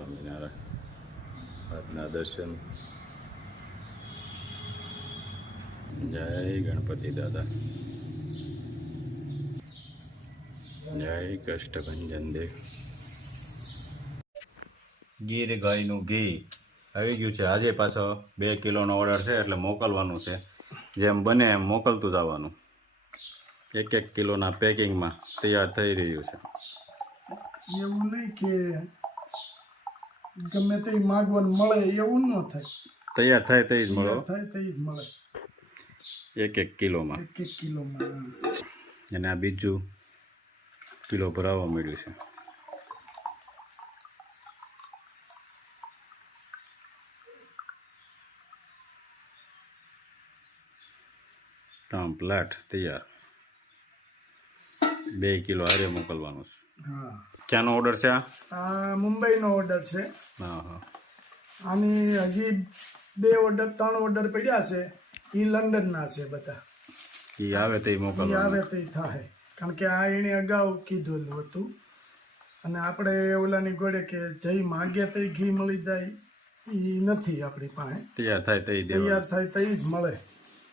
સ્વામિનારાયણ આજના દર્શન. જય ગણપતિ દાદા, જય કષ્ટભંજન દેવ. ગીર ગાયનું ઘી આવી ગયું છે. આજે પાછો 2 કિલોનો ઓર્ડર છે એટલે મોકલવાનું છે. જેમ બને એમ મોકલતું જવાનું. 1-1 કિલોના પેકિંગમાં તૈયાર થઈ રહ્યું છે. એવું નહીં કે ગમે તે માગવાનું મળે એવું ન થાય. તૈયાર થાય તે જ મળો. થાય તે જ મળે 1-1 કિલોમાં. 1-1 કિલોમાં. અને આ બીજું કિલો ભરાવા મળ્યું છે. પ્લાટ તૈયાર. 2 કિલો હારે મોકલવાનું છે. હા. ક્યાંનો ઓર્ડર છે આ? મુંબઈનો ઓર્ડર છે. હા હા. આની હજી 3 ઓર્ડર પડ્યા છે. એ લંડનના છે બધા. એ આવે તે મોકલવાનું. આવે તે થાય, કારણ કે આ એને અગાઉ કીધેલું હતું. અને આપણે ઓલાની ગોળે કે જઈ માગે તે ઘી મળી જાય એ નથી આપણી પાસે. તૈયાર થાય તે તૈયાર થાય તે જ મળે.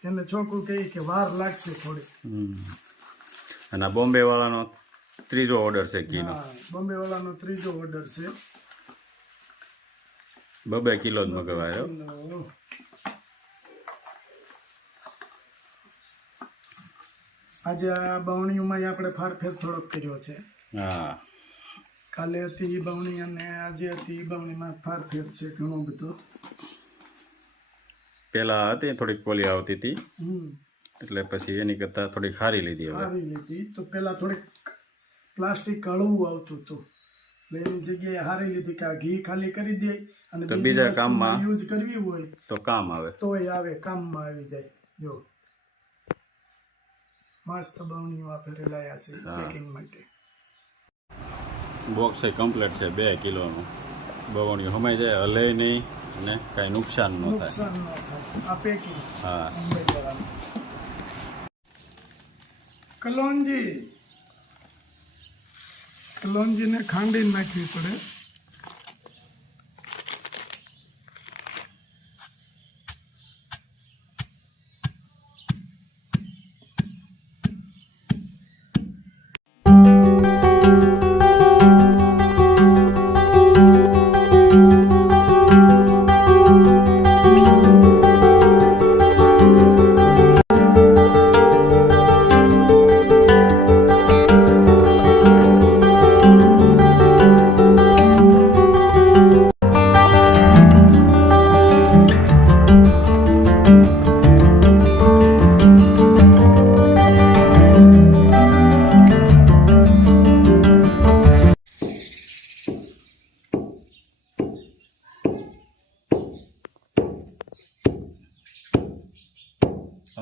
એને છોકરું કહે કે વાર લાગશે થોડી. અને આ બોમ્બે વાળાનો 3જો ઓર્ડર છે ઘીનો. બોમ્બે વાળાનો 3જો ઓર્ડર છે. 2 કિલો જ મગાવાયો. આજે આ બાવણીઓમાં આપણે ફારફેર થોડોક કર્યો છે. હા. કાલે હતી એ બાવણી અને આજે હતી એ બાવણીમાં ફારફેર છે ઘણો બધો. પેલા હતી થોડીક પોલી આવતી હતી એટલે પછી એની કરતા થોડી ખારી લીધી. હવે ખારી લીધી તો પેલા થોડીક પ્લાસ્ટિક હળવું આવતું હતું એટલે એની જગ્યાએ હારી લીધી કે આ ઘી ખાલી કરી દે અને બીજા કામમાં યુઝ કરવી હોય તો કામ આવે. તોય આવે, કામમાં આવી જાય. જો મસ્ત બાવણીઓ આ ફેરે લાયા છે પેકિંગ માટે. બોક્સ એ કમ્પ્લીટ છે 2 કિલોનું. બાવણીઓ સમાઈ જાય, હલે નહીં અને કાંઈ નુકસાન ન થાય. આ પેકિંગ. હા. કલોંજીને ખાંડી નાખવી પડે.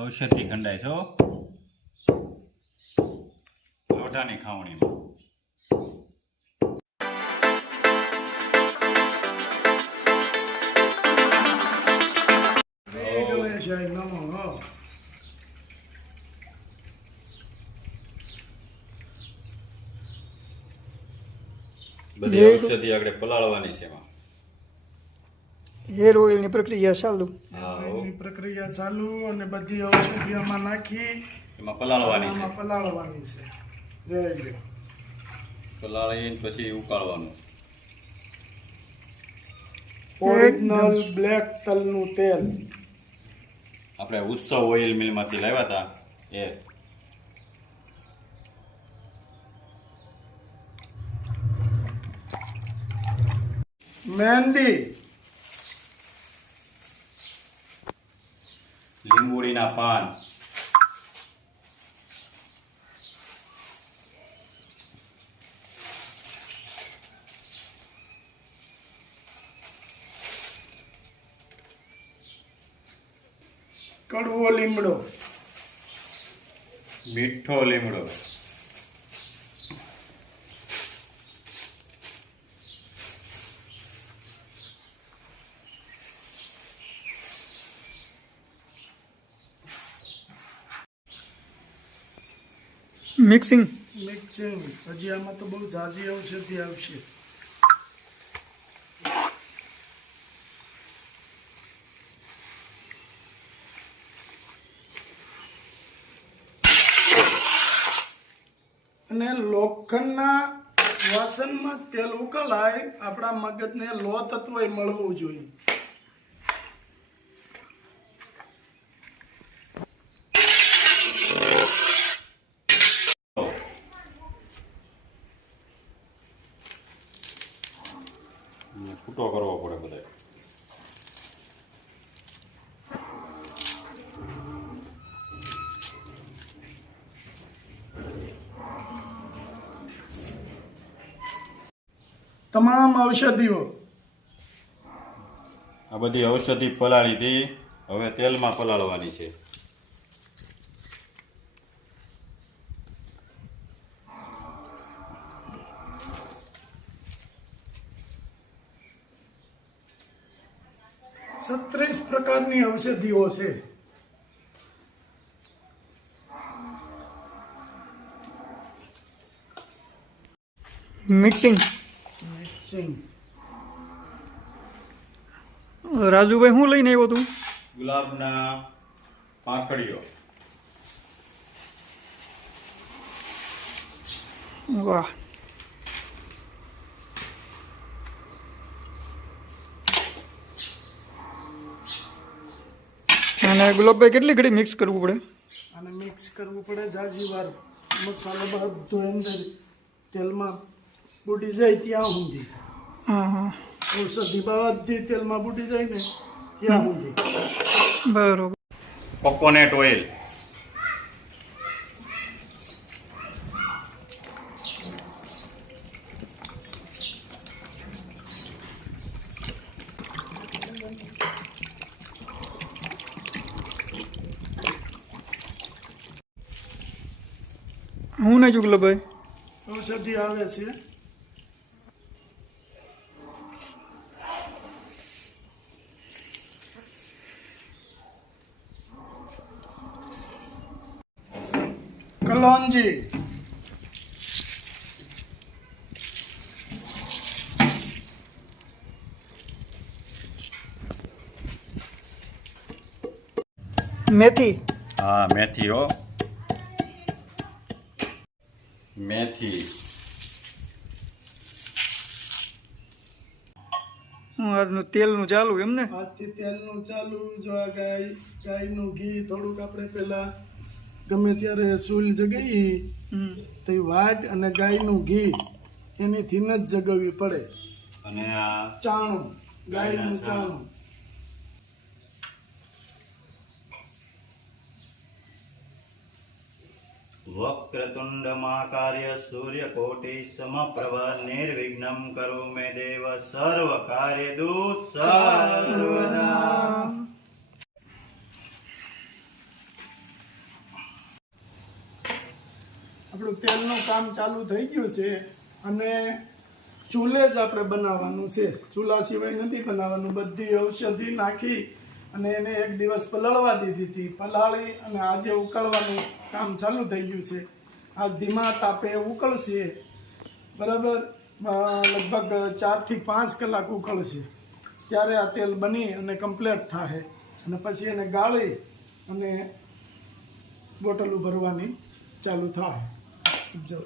ઔષધિ ખંડાય છો લોટાની ખાવણીમાં. બધી ઔષધિ આગળ પલાળવાની છે એમાં. હેર ઓઇલની પ્રક્રિયા ચાલુ. એની પ્રક્રિયા ચાલુ અને બધી ઔષધિઓમાં નાખી એમાં પલાળવાની છે. પલાળવાની છે. જોઈ લો. પલાળીને પછી ઉકાળવાનું. ઓરિજિનલ બ્લેક તલનું તેલ આપણે ઉત્સવ ઓઇલ મિલમાંથી લાવ્યા હતા એ. મહેંદી, લીંબુડીના પાન, કડવો લીમડો, મીઠો લીમડો, મિક્સિંગ મિક્સિંગ. હજી આમાં તો બહુ ઝાઝી ઔષધિ આવશે. અને લોખંડના વાસણમાં તેલ ઉકળાય આપણા મગજને લો તત્વ મળવું જોઈએ. છૂટો કરવો પડે બધે. તમામ ઔષધિઓ આ બધી ઔષધિ પલાળી હતી, હવે તેલમાં પલાળવાની છે. સત્રીસ પ્રકારની ઔષધિઓ છે. મિક્સિંગ. મિક્સિંગ રાજુભાઈ શું લઈને આવ્યો તું? ગુલાબના પાંખડીઓ. વાહ. અને ગુલાબભાઈ કેટલી ઘડી મિક્સ કરવું પડે? અને મિક્સ કરવું પડે ઝાઝી વાર. મસાલો બધો અંદર તેલમાં બુડી જાય ત્યાં સુધી. હા હા ઔષધિ બધી તેલમાં બુડી જાય ને ત્યાં સુધી. બરોબર. Coconut oil. હું નહીં ગુલાબભાઈ. ઔષધિ આવે છે. કલોંજી. મેથી. હા, મેથી હો. મેથી. આજનું તેલનું ચાલુ એમ ને? આજથી તેલનું ચાલુ. જો આ ગાયનું ઘી થોડુંક આપણે પેલા ગમે ત્યારે સૂલ જગાવી તો એ વાઘ અને ગાયનું ઘી એનીથી ન જ જગાવવી પડે. અને આ ચાણું, ગાયનું ચાણું. વક્રતુંડ મહાકાર્ય સૂર્યકોટિ સમપ્રભ નિર્વિઘ્નમ કરો મે દેવ સર્વ કાર્યદુ સર્વદા. આપણું તેલનું કામ ચાલુ થઈ ગયું છે અને ચૂલે જ આપણે બનાવવાનું છે. ચૂલા સિવાય નથી બનાવવાનું. બધી ઔષધિ નાખી અને એને એક દિવસ પલાળવા દીધી હતી. પલાળી અને આજે ઉકળવાનું કામ ચાલુ થઈ ગયું છે. આ ધીમા તાપે ઉકળશે બરાબર. લગભગ 4 થી 5 કલાક ઉકળશે. ત્યારે આ તેલ બની અને કમ્પ્લીટ થાય અને પછી એને ગાળી અને બોટલો ભરવાની ચાલુ થાય. જો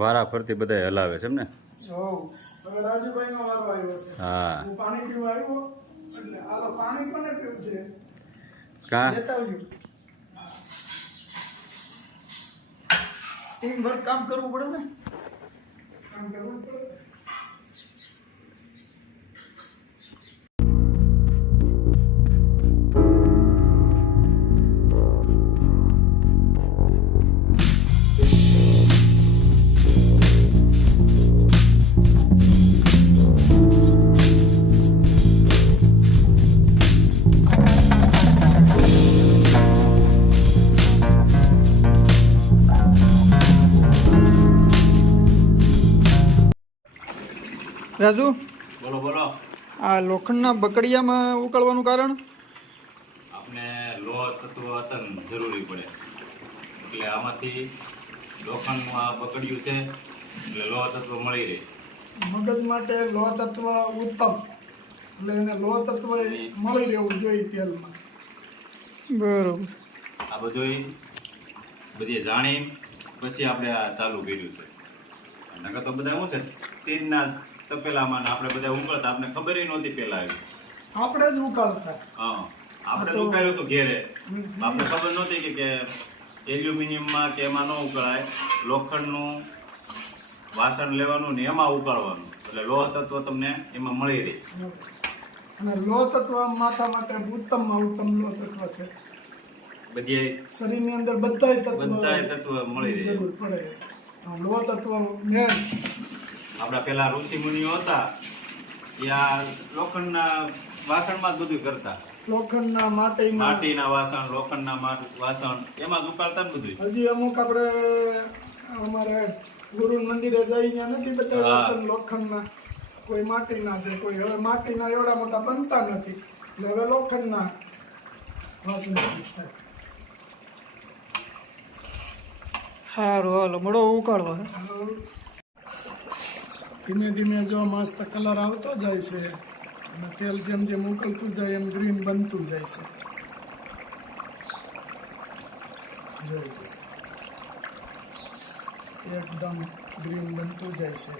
વારા ફરતી બધા હલાવે છે એમ ને? હવે રાજુભાઈ નો વારો આવ્યો છે. હા. હું પાણી પીવા આવ્યો એટલે હાલો પાણી કોને પીવું છે? કા લેતા આવજો. ટીમ વર્ક કામ કરવું પડે ને. કામ કરવું પડે. રાજુ, બોલો બોલો. આ લોખંડના બકડિયામાં ઉકળવાનું કારણ? આપણે લોહ તત્વ અતન જરૂરી પડે એટલે આમાંથી લોખંડનું આ બકડ્યું છે એટલે લોહ તત્વ મળી રહે. મગજ માટે લોહ તત્વ ઉત્તમ. એટલે એને લોહ તત્વ મળી રહેવું જોઈએ તેલમાં. બરોબર. આ બધું બધી જાણી પછી આપણે આ ચાલુ કર્યું છે. નકર તો બધા શું છે તીરના તપેલામાં ને આપણે બધા ઉકળતા આપણે ખબર નહોતી પેલા આવી. આપણે જ ઉકાળતા. હા આપણે તો ઉકાળ્યું હતું ઘેરે. આપણે ખબર નહોતી કે એલ્યુમિનિયમમાં કે એમાં ન ઉકળાય, લોખંડનું વાસણ લેવાનું ને એમાં ઉકાળવાનું, એટલે લોહ તત્વ તમને એમાં મળી રહે. અને લોહ તત્વ માથા માટે ઉત્તમમાં ઉત્તમ લોહ તત્વ છે. બધી શરીરની અંદર બધાય તત્વ મળી રહે. જરૂર પડે. લોહ તત્વ મેન. આપણા પેલા ઋષિ મુનિઓ હતા એ આ લોખંડના વાસણમાં જ બધું કરતા. લોખંડના માટીના વાસણ, લોખંડના વાસણ એમાં જ ઉકાળતા ને બધું. હજી અમુક આપણે અમારે ગુરુ મંદિરે જઈ ત્યાં નથી બધા વાસણ લોખંડના, કોઈ માટીના છે, કોઈ હવે માટીના એવડા મોટા બનતા નથી, એટલે હવે લોખંડના વાસણ થાય. સારું હાલો મળો ઉકાળવા. ધીમે ધીમે જો મસ્ત કલર આવતો જાય છે અને તેલ જેમ જેમ ઉકળતું જાય એમ ગ્રીન બનતું જાય છે. જોઈ લો. એકદમ ગ્રીન બનતું જાય છે.